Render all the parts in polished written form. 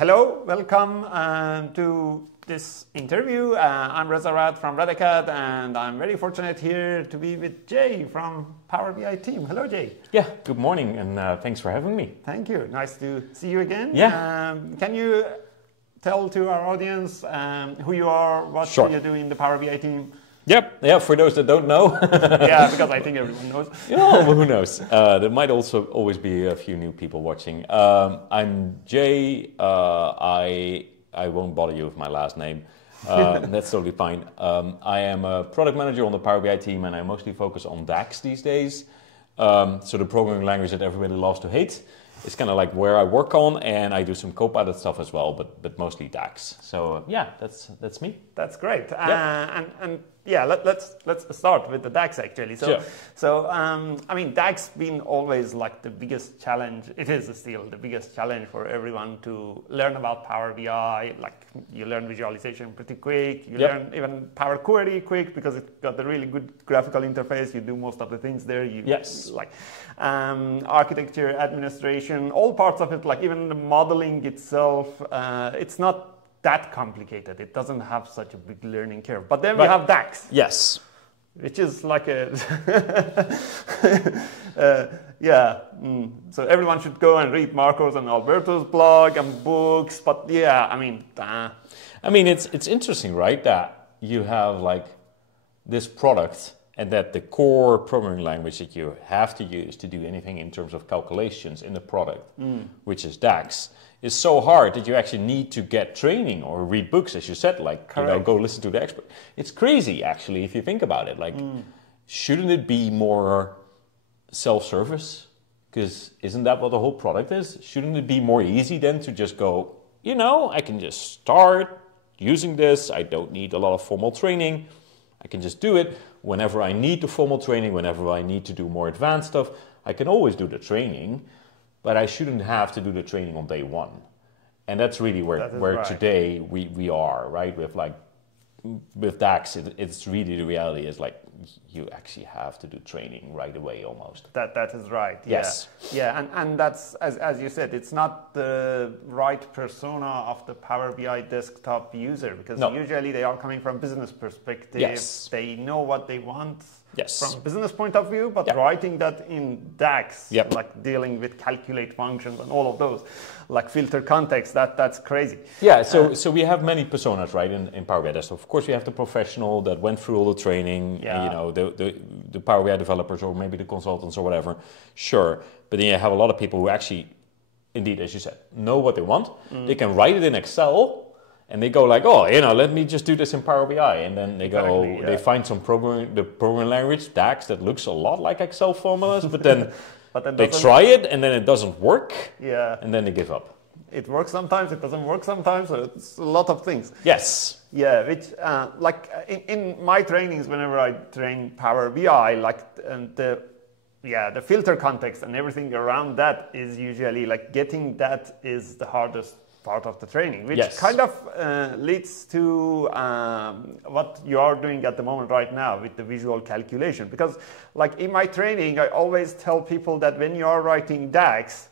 Hello, welcome to this interview. I'm Reza Rad from Rad, and I'm very fortunate here to be with Jay from Power BI team. Hello, Jay. Yeah, good morning, and thanks for having me. Thank you. Nice to see you again. Yeah. Can you tell to our audience who you are, what do you do in the Power BI team? Yep, yeah, for those that don't know. Yeah, because I think everyone knows. Yeah, well, who knows? There might also always be a few new people watching. I'm Jay. I won't bother you with my last name. That's totally fine. I am a product manager on the Power BI team, and I mostly focus on DAX these days. So the programming language that everybody loves to hate. It's kind of like where I work on, and I do some Copilot stuff as well, but mostly DAX. So yeah, that's me. That's great. Yep. And yeah, let's start with the DAX actually. So I mean, DAX been always like the biggest challenge. It is still the biggest challenge for everyone to learn about Power BI. Like you learn visualization pretty quick. You learn even Power Query quick because it got a really good graphical interface. You do most of the things there. Like architecture, administration, all parts of it. Like even the modeling itself, it's not that complicated. It doesn't have such a big learning curve. But then we have DAX. Yes. Which is like a... So everyone should go and read Marcos and Alberto's blog and books. But yeah, I mean... it's interesting, right? That you have like this product and that the core programming language that you have to use to do anything in terms of calculations in the product, which is DAX, is so hard that you actually need to get training or read books, as you said, like go listen to the expert. It's crazy, actually, if you think about it. Like, shouldn't it be more self-service? Because isn't that what the whole product is? Shouldn't it be more easy then to just go, I can just start using this. I don't need a lot of formal training. I can just do it. Whenever I need the formal training, whenever I need to do more advanced stuff, I can always do the training. But I shouldn't have to do the training on day one. And that's really where today we are, right? With DAX, it's really the reality is like you actually have to do training right away almost. That is right. Yes. Yeah, and that's, as you said, it's not the right persona of the Power BI desktop user because usually they are coming from business perspective. Yes. They know what they want. Yes. From business point of view, but writing that in DAX, like dealing with calculate functions and all of those, like filter context, that's crazy. Yeah, so we have many personas, right, in Power BI Desktop. Of course, we have the professional that went through all the training, the Power BI developers or maybe the consultants or whatever, sure. But then you have a lot of people who actually, indeed, as you said, know what they want. They can write it in Excel. And they go like, let me just do this in Power BI. And then they they find some programming language, DAX, that looks a lot like Excel formulas, but then, they try it and then it doesn't work. Yeah. And then they give up. It works sometimes, it doesn't work sometimes, so it's a lot of things. Yes. Yeah, which, like in my trainings, whenever I train Power BI, like the filter context and everything around that is usually like getting that is the hardest part of the training, which kind of leads to what you are doing at the moment right now with the visual calculation. Because like in my training, I always tell people that when you are writing DAX,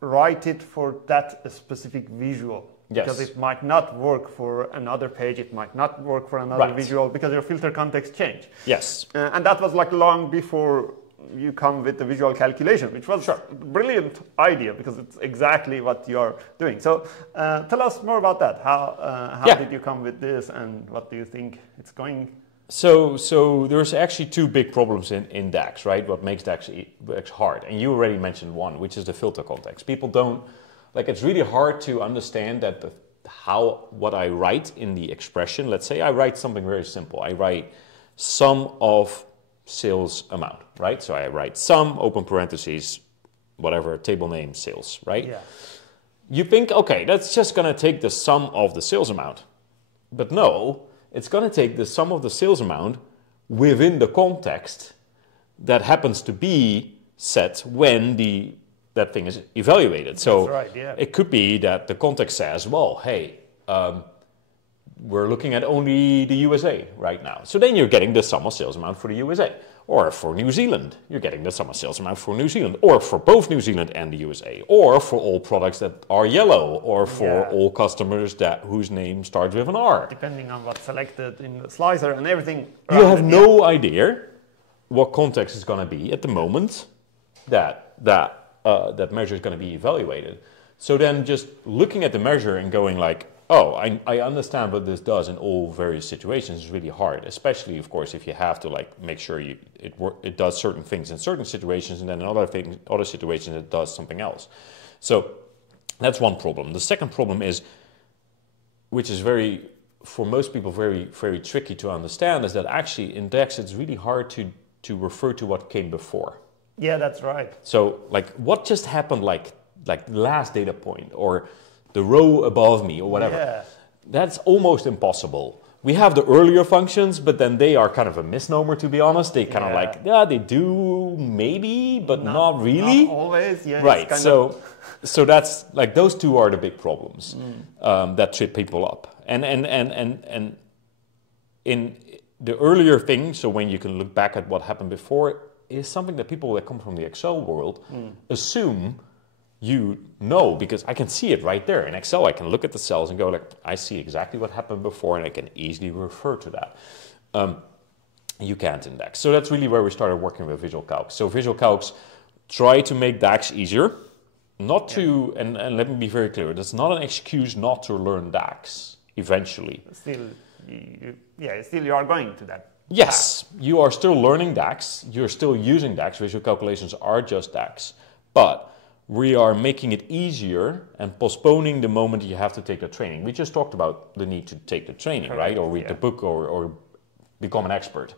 write it for that specific visual. Yes. Because it might not work for another page, it might not work for another visual because your filter context change. Yes. And that was like long before you come with the visual calculation, which was a brilliant idea because it's exactly what you're doing. So tell us more about that. How did you come with this and what do you think it's going? So there's actually two big problems in DAX, right? What makes DAX hard. And you already mentioned one, which is the filter context. People don't, it's really hard to understand that what I write in the expression. Let's say I write something very simple. I write sum of sales amount, right? So I write sum, open parentheses, whatever, table name, sales, right? Yeah. You think, okay, that's just going to take the sum of the sales amount. But no, it's going to take the sum of the sales amount within the context that happens to be set when that thing is evaluated. So That's right, yeah. It could be that the context says, well, hey, we're looking at only the USA right now. So then you're getting the sum of sales amount for the USA. Or for New Zealand, you're getting the sum of sales amount for New Zealand. Or for both New Zealand and the USA. Or for all products that are yellow. Or for all customers whose name starts with an R. Depending on what's selected in the slicer and everything. You have no idea what context is going to be at the moment that measure is going to be evaluated. So then just looking at the measure and going like, oh, I understand what this does in all various situations is really hard, especially, of course, if you have to like make sure it does certain things in certain situations, and then in other situations it does something else. So that's one problem. The second problem is, which is for most people very, very tricky to understand, is that actually in DAX it's really hard to refer to what came before. Yeah, that's right. So like what just happened like the last data point or the row above me or whatever. Yeah. That's almost impossible. We have the earlier functions, but then they are kind of a misnomer, to be honest. They kind of like, yeah, they do maybe, but not really. Not always, yeah. Right, so that's like those two are the big problems that trip people up. And in the earlier thing, so when you can look back at what happened before, is something that people that come from the Excel world assume you know, because I can see it right there in Excel. I can look at the cells and go like, I see exactly what happened before, and I can easily refer to that. You can't in DAX. So that's really where we started working with Visual Calcs. So Visual Calcs try to make DAX easier, not to, and let me be very clear, that's not an excuse not to learn DAX eventually. Still you are going to that. Yes, you are still learning DAX, you're still using DAX, visual calculations are just DAX, but we are making it easier and postponing the moment you have to take the training. We just talked about the need to take the training, right? Or read the book or become an expert.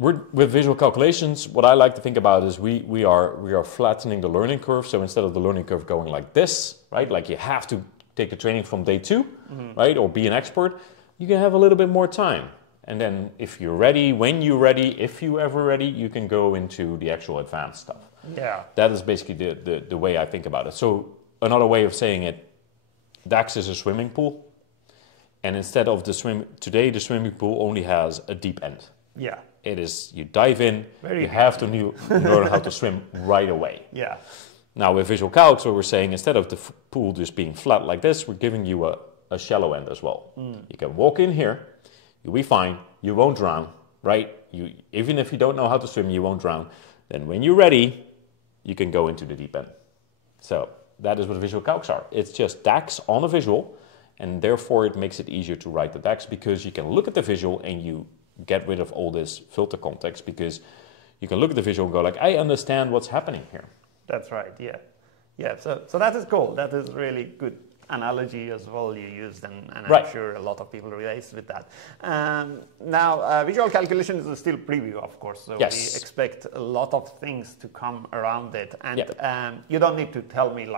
With visual calculations, what I like to think about is we are flattening the learning curve. So instead of the learning curve going like this, right? Like you have to take the training from day 2, right? Or be an expert, you can have a little bit more time. And then if you're ready, when you're ready, if you're ever ready, you can go into the actual advanced stuff. Yeah. That is basically the way I think about it. So another way of saying it, DAX is a swimming pool. And instead of today the swimming pool only has a deep end. Yeah. It is, you dive in, you have to learn how to swim right away. Yeah. Now with Visual Calcs, what we're saying, instead of the pool just being flat like this, we're giving you a shallow end as well. You can walk in here, you'll be fine, you won't drown, right? Even if you don't know how to swim, you won't drown. Then when you're ready, you can go into the deep end. So that is what Visual Calcs are. It's just DAX on a visual, and therefore it makes it easier to write the DAX because you can look at the visual and you get rid of all this filter context because you can look at the visual and go like, I understand what's happening here. That's right, yeah. Yeah, so that is cool. That is really good analogy as well you used, and right. I'm sure a lot of people relate with that. Now, visual calculations is still preview, of course, so yes. we expect a lot of things to come around it, and yep. You don't need to tell me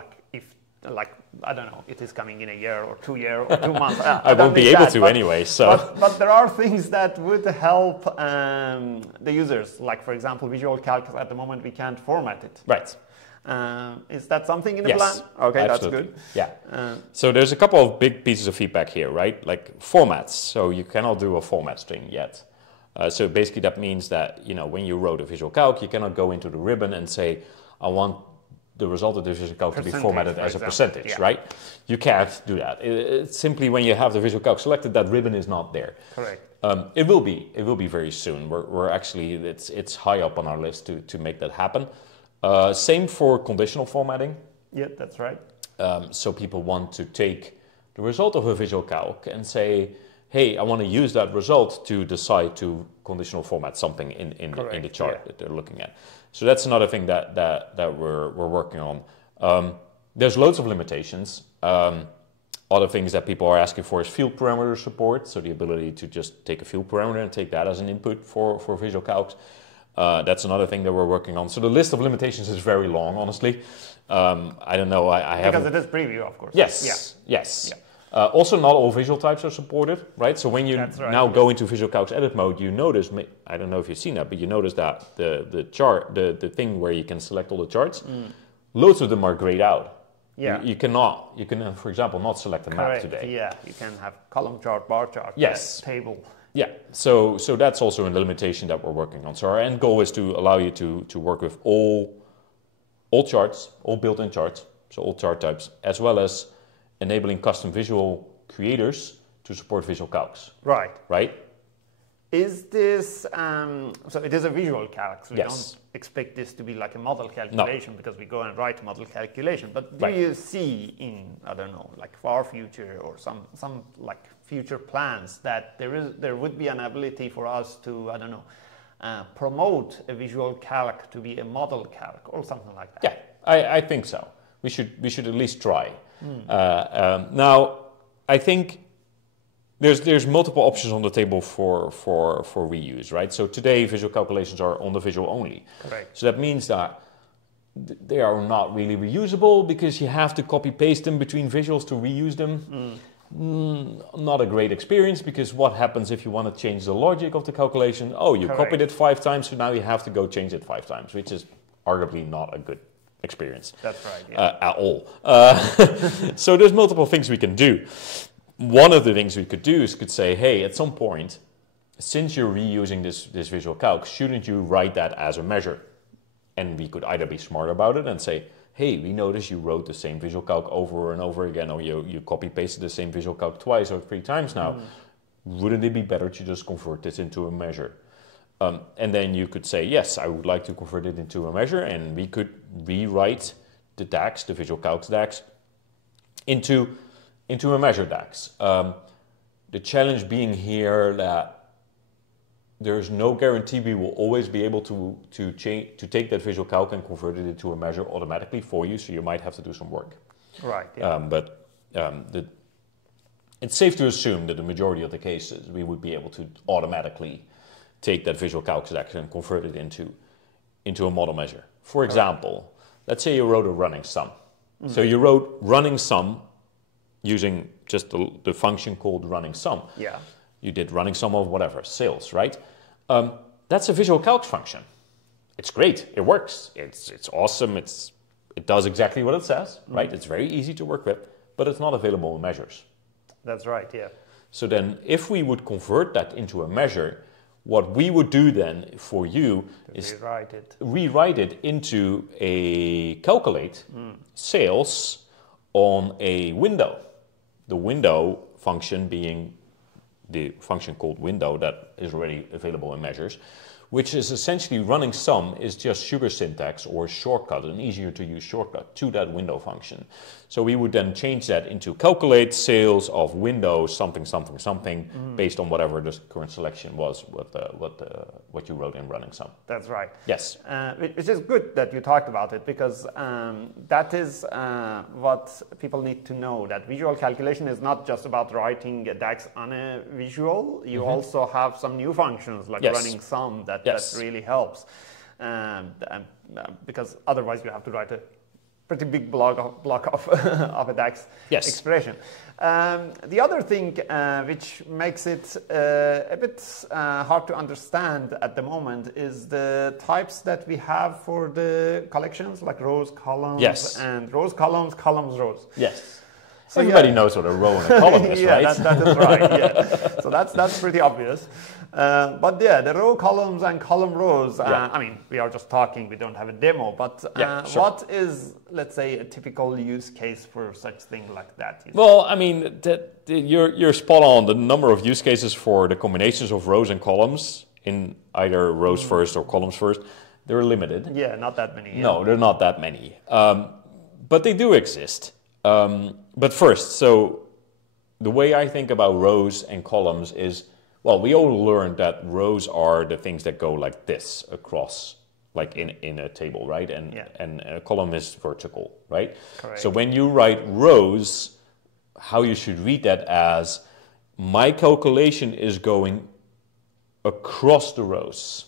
I don't know, it is coming in a year or 2 years or 2 months. I won't be able to anyway, so. But there are things that would help the users, like for example, Visual Calc, at the moment we can't format it. Right. Is that something in the yes, plan? Okay, absolutely. that's good. Yeah. So there's a couple of big pieces of feedback here, right? Like formats. So you cannot do a format string yet. So basically that means that, when you wrote a Visual Calc, you cannot go into the ribbon and say, I want the result of the Visual Calc to be formatted as a percentage, right? You can't do that. It's simply when you have the Visual Calc selected, that ribbon is not there. Correct. It will be very soon. We're actually, it's high up on our list to make that happen. Same for conditional formatting. Yeah, that's right. So people want to take the result of a Visual Calc and say, hey, I want to use that result to decide to conditional format something in the chart that they're looking at. So that's another thing that we're working on. There's loads of limitations. Other things that people are asking for is field parameter support, so the ability to just take a field parameter and take that as an input for Visual Calcs. That's another thing that we're working on. So the list of limitations is very long, honestly. I don't know. I haven't. Because it is preview, of course. Yes. Yeah. Yes. Yeah. Also, not all visual types are supported, right? So when you now go into Visual Calcs edit mode, you notice, I don't know if you've seen that, but you notice that the chart, the thing where you can select all the charts, loads of them are grayed out. Yeah. You can, for example, not select a map today. Yeah, you can have column chart, bar chart, yes, table. Yeah, so that's also a limitation that we're working on. So our end goal is to allow you to work with all charts, all built-in charts, so all chart types, as well as enabling custom visual creators to support visual calcs. Right. Right? Is this, so it is a visual calc, so we yes. don't expect this to be like a model calculation because we go and write model calculation, but do you see in, I don't know, like far future or some like future plans that there would be an ability for us to, I don't know, promote a visual calc to be a model calc or something like that? Yeah, I think so. We should at least try. Now, I think there's multiple options on the table for reuse, right? So today visual calculations are on the visual only. Correct. So that means that they are not really reusable because you have to copy paste them between visuals to reuse them. Not a great experience, because what happens if you want to change the logic of the calculation? Oh, you copied it 5 times, so now you have to go change it 5 times, which is arguably not a good experience. That's right. Yeah. At all. So there's multiple things we can do. One of the things we could do is could say, hey, at some point, since you're reusing this visual calc, shouldn't you write that as a measure? And we could either be smart about it and say, hey, we noticed you wrote the same visual calc over and over again, or you copy-pasted the same visual calc 2 or 3 times now. Wouldn't it be better to just convert this into a measure? And then you could say, yes, I would like to convert it into a measure, and we could rewrite the DAX, the visual calcs DAX, into a measure DAX. The challenge being here that there's no guarantee we will always be able to take that visual calc and convert it into a measure automatically for you, so you might have to do some work. Right. Yeah. It's safe to assume that the majority of the cases we would be able to automatically take that visual calc DAX and convert it into a model measure. For example, let's say you wrote a running sum. So you wrote running sum using just the function called running sum. Yeah. You did running sum of whatever, sales, right? That's a visual calc function. It's great, it works, it's awesome, it does exactly what it says, right? It's very easy to work with, but it's not available in measures. That's right, yeah. So then if we would convert that into a measure, what we would do then for you is rewrite it into a calculate sales on a window. The window function being the function called window that is already available in measures, which is essentially running sum is just sugar syntax or shortcut, an easier to use shortcut to that window function. So we would then change that into calculate sales of window something something something based on whatever the current selection was, what you wrote in running sum. That's right. Yes. Which is good that you talked about it, because that is what people need to know, that visual calculation is not just about writing a DAX on a visual. You also have some new functions like running sum that really helps, because otherwise you have to write a pretty big block of a DAX expression. The other thing which makes it a bit hard to understand at the moment is the types that we have for the collections, like rows, columns, and rows, columns, columns, rows. Yes. So everybody knows what a row and a column is, right? That is right, yeah. So that's pretty obvious. But yeah, the row columns and column rows, I mean, we are just talking, we don't have a demo, but what is, let's say, a typical use case for such thing like that? Well, I mean, you're spot on. The number of use cases for the combinations of rows and columns in either rows first or columns first, they're limited. Yeah, not that many. Yeah. No, they're not that many. But they do exist. But first, so the way I think about rows and columns is, well, we all learned that rows are the things that go like this across, like in a table, right? And a column is vertical, right? Correct. So when you write rows, how you should read that as, my calculation is going across the rows.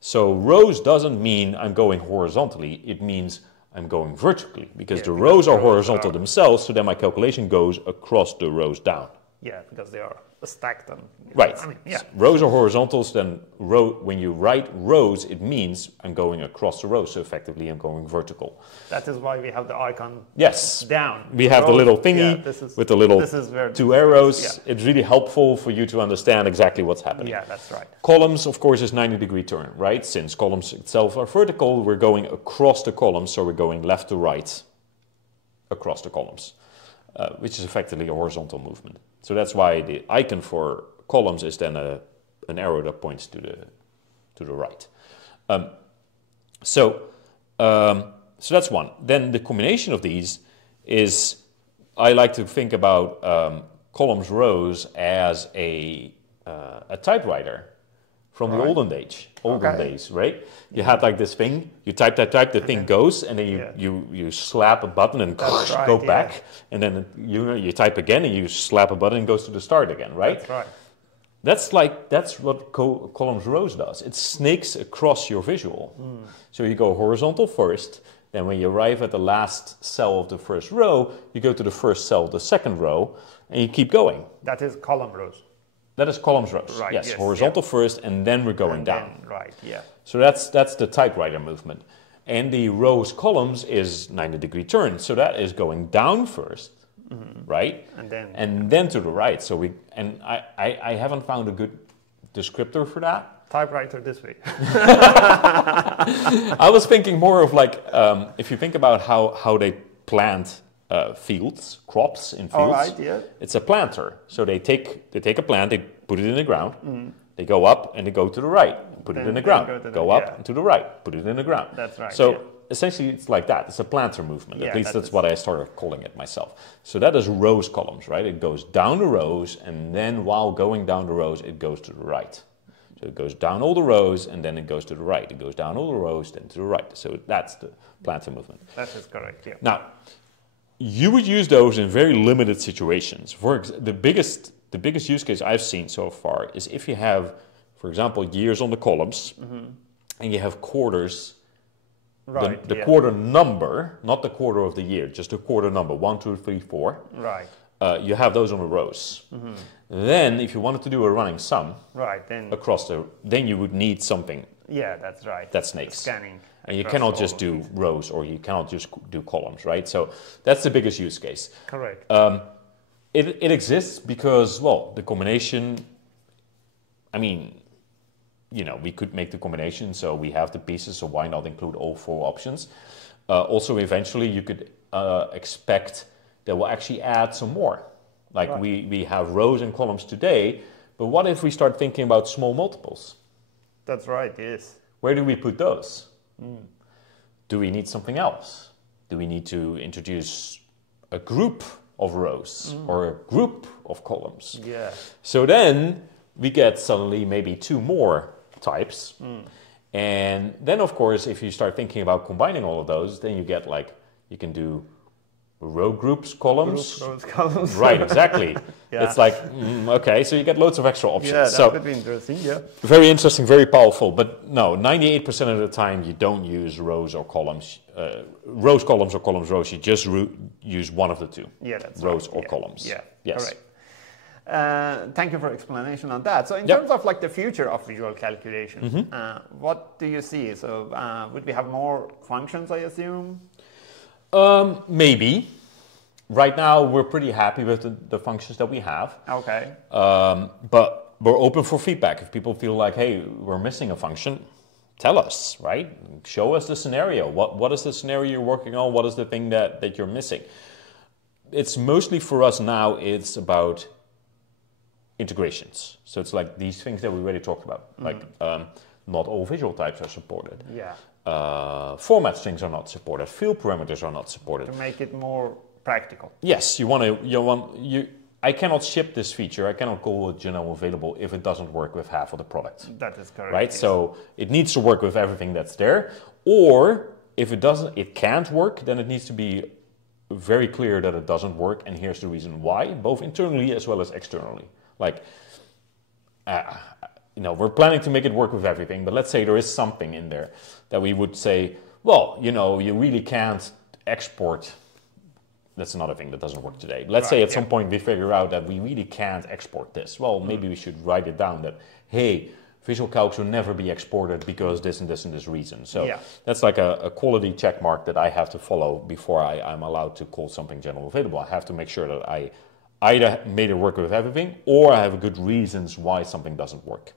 So rows doesn't mean I'm going horizontally, it means I'm going vertically, because the rows are horizontal themselves, so then my calculation goes across the rows down. Yeah, because they are stacked on. Right. I mean, yeah. Rows are horizontals, then when you write rows, it means I'm going across the row, so effectively I'm going vertical. That is why we have the icon Yes. down. We have the little thingy with the little two arrows. Yeah. It's really helpful for you to understand exactly what's happening. Yeah, that's right. Columns, of course, is 90-degree turn, right? Since columns itself are vertical, we're going across the columns, so we're going left to right across the columns, which is effectively a horizontal movement. So that's why the icon for columns is then an arrow that points to the right. So that's one. Then the combination of these is, I like to think about columns, rows as a typewriter from the olden days, right? You had like this thing, you type, the thing goes, and then you slap a button and go back, and then you type again, and you slap a button and it goes to the start again, right? That's right. That's what columns rows does. It snakes across your visual. So you go horizontal first, then when you arrive at the last cell of the first row, you go to the first cell of the second row, and you keep going. That is column rows. That is columns rows. Right, yes, horizontal first, and then we're going down. Right, yeah. So that's the typewriter movement. And the rows columns is 90-degree turn. So that is going down first. Right, and then to the right. So I haven't found a good descriptor for that. Typewriter this way. I was thinking more of like if you think about how they plant fields, crops in fields. All right, yeah. It's a planter. So they take a plant, they put it in the ground, they go up and they go to the right, put it in the ground, go up and to the right, put it in the ground. That's right. So essentially, it's like that. It's a planter movement. At least that's what I started calling it myself. So that is rows columns, right? It goes down the rows, and then while going down the rows, it goes to the right. So it goes down all the rows, and then it goes to the right. It goes down all the rows, then to the right. So that's the planter movement. That is correct, yeah. Now, you would use those in very limited situations. The biggest use case I've seen so far is if you have, for example, years on the columns, and you have quarters. Right, the quarter number, not the quarter of the year, just the quarter number, 1, 2, 3, 4. Right. You have those on the rows. Then, if you wanted to do a running sum, then you would need something. Yeah, that's right. That snakes. Scanning. And you cannot just do rows, or you cannot just do columns, right? So that's the biggest use case. Correct. It exists because, well, the combination. I mean, we could make the combination, so we have the pieces, so why not include all 4 options? Also, eventually, you could expect that we'll actually add some more. Like we have rows and columns today, but what if we start thinking about small multiples? That's right, yes. Where do we put those? Do we need something else? Do we need to introduce a group of rows or a group of columns? Yeah. So then we get suddenly maybe 2 more types. And then, of course, if you start thinking about combining all of those, then you get you can do row groups, columns. Rows, columns. Right, exactly. It's like, okay, so you get loads of extra options. Yeah, that would be interesting, yeah. Very interesting, very powerful. But no, 98% of the time you don't use rows or columns. Rows, columns, or columns, rows. You just use one of the two. Yeah, that's rows right. or columns. Yeah, yes. Correct. Thank you for explanation on that. So in terms of the future of visual calculation, what do you see? So would we have more functions, I assume? Maybe. Right now, we're pretty happy with the functions that we have. Okay. But we're open for feedback. If people feel like, hey, we're missing a function, tell us, right? Show us the scenario. What is the scenario you're working on? What is the thing that you're missing? It's mostly for us now, it's about integrations. So it's like these things that we already talked about. Like not all visual types are supported. Yeah. Format strings are not supported. Field parameters are not supported. To make it more practical. Yes, I cannot ship this feature. I cannot call it general available if it doesn't work with half of the product. That is correct. Right? Yes. So it needs to work with everything that's there. Or if it can't work, then it needs to be very clear that it doesn't work. And here's the reason why, both internally as well as externally. We're planning to make it work with everything, but let's say there is something in there that we would say, well, you really can't export that's another thing that doesn't work today. Let's say at some point we figure out that we really can't export this. Well, maybe we should write it down that, hey, visual calcs will never be exported because this and this and this reason. So that's like a quality check mark that I have to follow before I'm allowed to call something general available. I have to make sure that I either made it work with everything or I have good reasons why something doesn't work.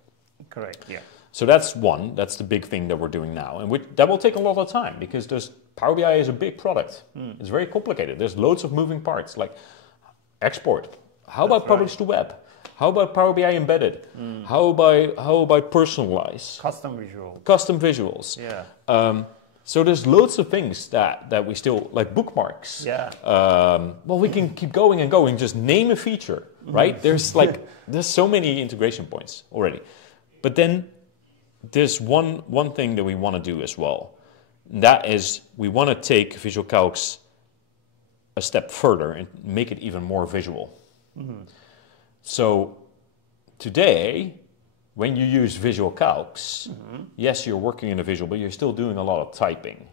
Correct, yeah. So that's one, that's the big thing that we're doing now. And that will take a lot of time because Power BI is a big product. It's very complicated. There's loads of moving parts like export. How about publish to web? How about Power BI embedded? How about personalize? Custom visuals. Yeah. So there's loads of things that we still, like bookmarks. Yeah. Well, we can keep going and going. Just name a feature, right? There's so many integration points already. But then there's one thing that we want to do as well. That is, we want to take Visual Calcs a step further and make it even more visual. So today, when you use Visual Calcs, yes, you're working in a visual, but you're still doing a lot of typing.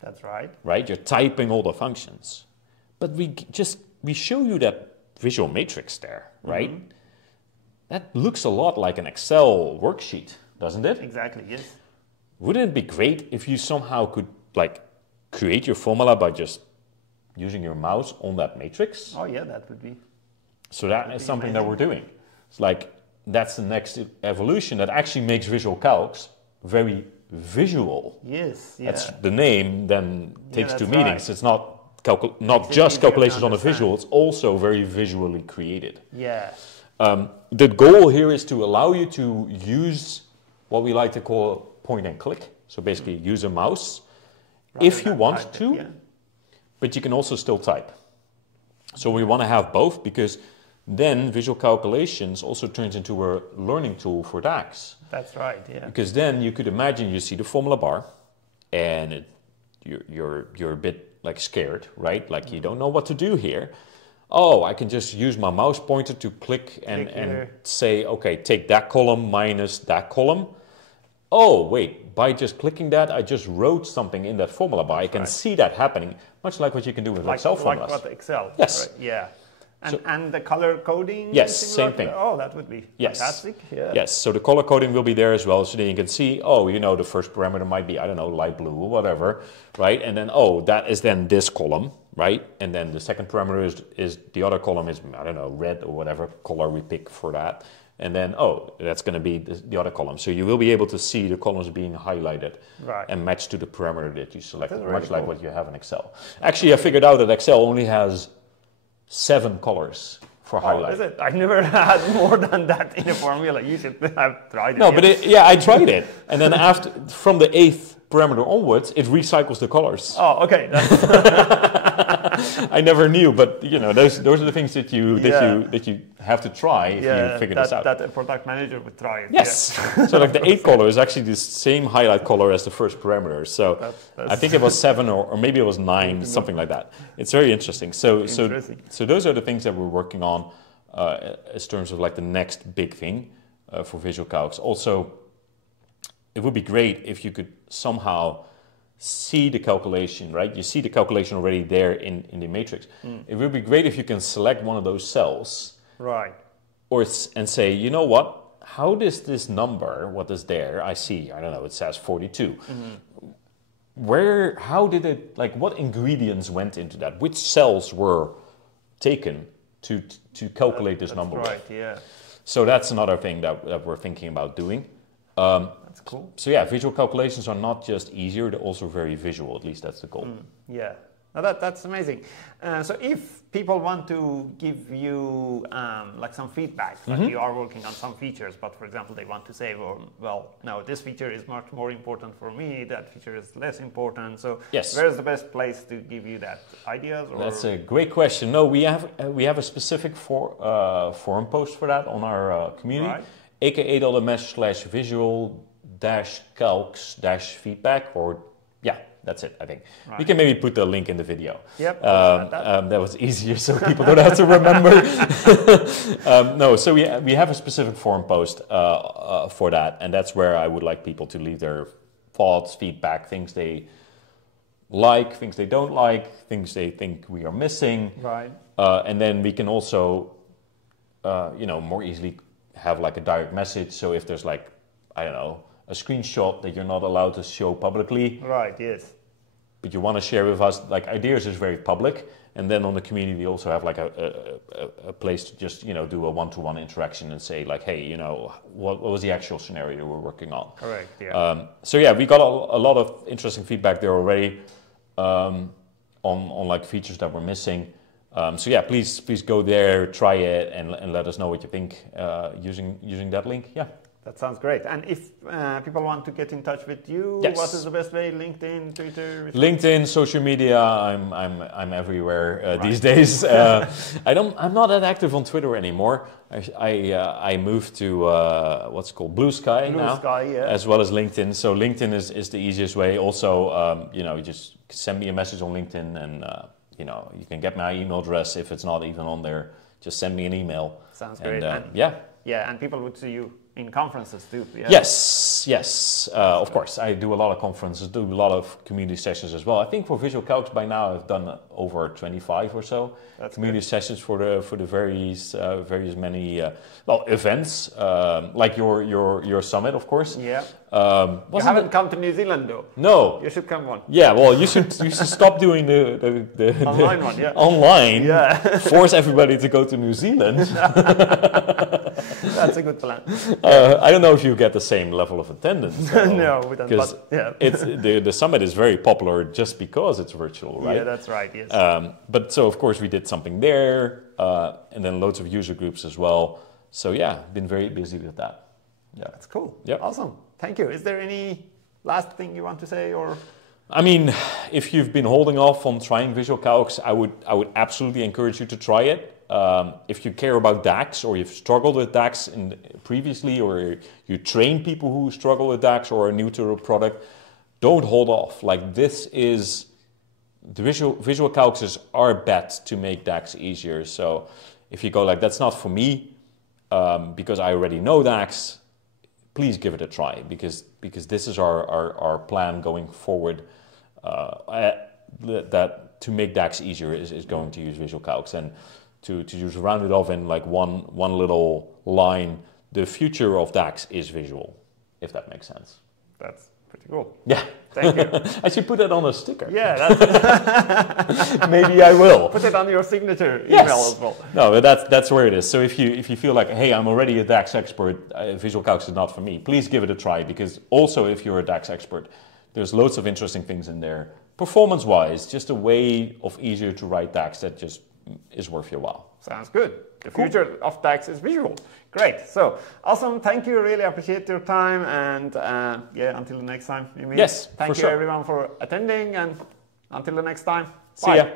That's right. Right? You're typing all the functions. But we show you that visual matrix there, right? That looks a lot like an Excel worksheet, doesn't it? Exactly, yes. Wouldn't it be great if you somehow could like create your formula by just using your mouse on that matrix? Oh yeah, that would be. So that is something that we're doing. It's like, that's the next evolution that actually makes Visual Calcs very visual. Yes, yeah. That's the name then takes two meanings. Right. It's not just calculations on a visual, it's also very visually created. Yeah. The goal here is to allow you to use what we like to call point and click. So basically use a mouse if you want to, but you can also still type. So we want to have both because then visual calculations also turns into a learning tool for DAX. That's right, yeah. Because then you could imagine you see the formula bar and you're a bit like scared, right? Like you don't know what to do here. Oh, I can just use my mouse pointer to click and say, okay, take that column minus that column. Oh, wait, by just clicking that, I just wrote something in that formula bar. I can see that happening, much like what you can do with Excel formulas. Like what Excel. Yes. Right? Yeah. And the color coding? Yes, same thing. Oh, that would be fantastic. Yeah. Yes, so the color coding will be there as well. So then you can see, oh, you know, the first parameter might be, I don't know, light blue or whatever, right? And then, oh, that is then this column, right? And then the second parameter is the other column is, I don't know, red or whatever color we pick for that. And then, oh, that's going to be the other column. So you will be able to see the columns being highlighted and matched to the parameter that you selected, much like what you have in Excel. Actually, I figured out that Excel only has 7 colors for highlight. Is it? I've never had more than that in a formula. You should have tried it. No, but I tried it. And then from the 8th parameter onwards, it recycles the colors. Oh, okay. I never knew, but you know, those are the things that you have to try if you figure this out. That a product manager would try it. Yes. So like the 8th color is actually the same highlight color as the first parameter. So I think it was 7 or maybe it was 9, something like that. It's very interesting. So those are the things that we're working on as terms of like the next big thing for Visual Calcs. Also, it would be great if you could somehow see the calculation, right? You see the calculation already there in the matrix. It would be great if you can select one of those cells, right? And say, you know what? How does this number, what is there? I see, I don't know, it says 42. How did it, like, what ingredients went into that? Which cells were taken to calculate this number? Right, yeah. So that's another thing that we're thinking about doing. That's cool. So yeah, visual calculations are not just easier, they're also very visual, at least that's the goal. Yeah, now that's amazing. So if people want to give you like some feedback, like you are working on some features, but for example, they want to say, well, no, this feature is much more important for me, that feature is less important. So where's the best place to give you that ideas? Or? That's a great question. No, we have a specific forum post for that on our community. Right. aka.ms/visual-calcs-feedback, or that's it, I think. Right. We can maybe put the link in the video. Yep. That was easier so people don't have to remember. No, so we have a specific forum post for that, and that's where I would like people to leave their thoughts, feedback, things they like, things they don't like, things they think we are missing. Right. And then we can also, more easily have like a direct message. So if there's like, I don't know, a screenshot that you're not allowed to show publicly. Right, yes. But you want to share with us, like Ideas is very public. And then on the community, we also have like a place to just, do a one-to-one interaction and say like, hey, what was the actual scenario we're working on? Correct, yeah. So yeah, we got a lot of interesting feedback there already on like features that we're missing. So yeah, please go there, try it, and let us know what you think using that link. Yeah. That sounds great. And if people want to get in touch with you, yes. What is the best way? LinkedIn, Twitter? LinkedIn, social media. I'm everywhere right. These days. I'm not that active on Twitter anymore. I moved to what's called Blue Sky now, yeah. As well as LinkedIn. So LinkedIn is the easiest way. Also, you just send me a message on LinkedIn, and you can get my email address if it's not even on there. Just send me an email. Sounds great. Yeah. Yeah, and people would see you in conferences too. Yeah. Yes. Of course, I do a lot of conferences, do a lot of community sessions as well. I think for Visual Calcs by now I've done over 25 or so. That's community good. Sessions for the various many events, like your summit, of course. Yeah. You haven't come to New Zealand though. No. You should come one. Yeah, well, you should stop doing the online one. Yeah. Online. Yeah. Force everybody to go to New Zealand. That's a good plan. I don't know if you get the same level of attendance. No, we don't. Because the summit is very popular just because it's virtual, right? Yeah, that's right. Yes. But so of course we did something there, and then loads of user groups as well. So yeah, been very busy with that. Yeah, that's cool. Yeah, awesome. Thank you. Is there any last thing you want to say, or? I mean, if you've been holding off on trying Visual Calcs, I would absolutely encourage you to try it. If you care about DAX, or you've struggled with DAX previously, or you train people who struggle with DAX or are new to a product, don't hold off. Like, this is the Visual Calcs is our bet to make DAX easier. So if you go like, that's not for me, because I already know DAX, please give it a try, because this is our plan going forward. That to make DAX easier is going to use Visual Calcs, and to just round it off in like one little line. The future of DAX is visual, if that makes sense. That's pretty cool. Yeah. Thank you. I should put that on a sticker. Yeah. That's Maybe I will. Put it on your signature email as well. No, but that's where it is. So if you feel like, hey, I'm already a DAX expert, Visual Calcs is not for me, please give it a try, because also if you're a DAX expert, there's loads of interesting things in there. Performance-wise, just a way of easier to write DAX that just is worth your while. Sounds good. The future of DAX is visual. Great. So awesome. Thank you. Really appreciate your time. And until the next time. Yes. Thank you everyone for attending. And until the next time. See ya.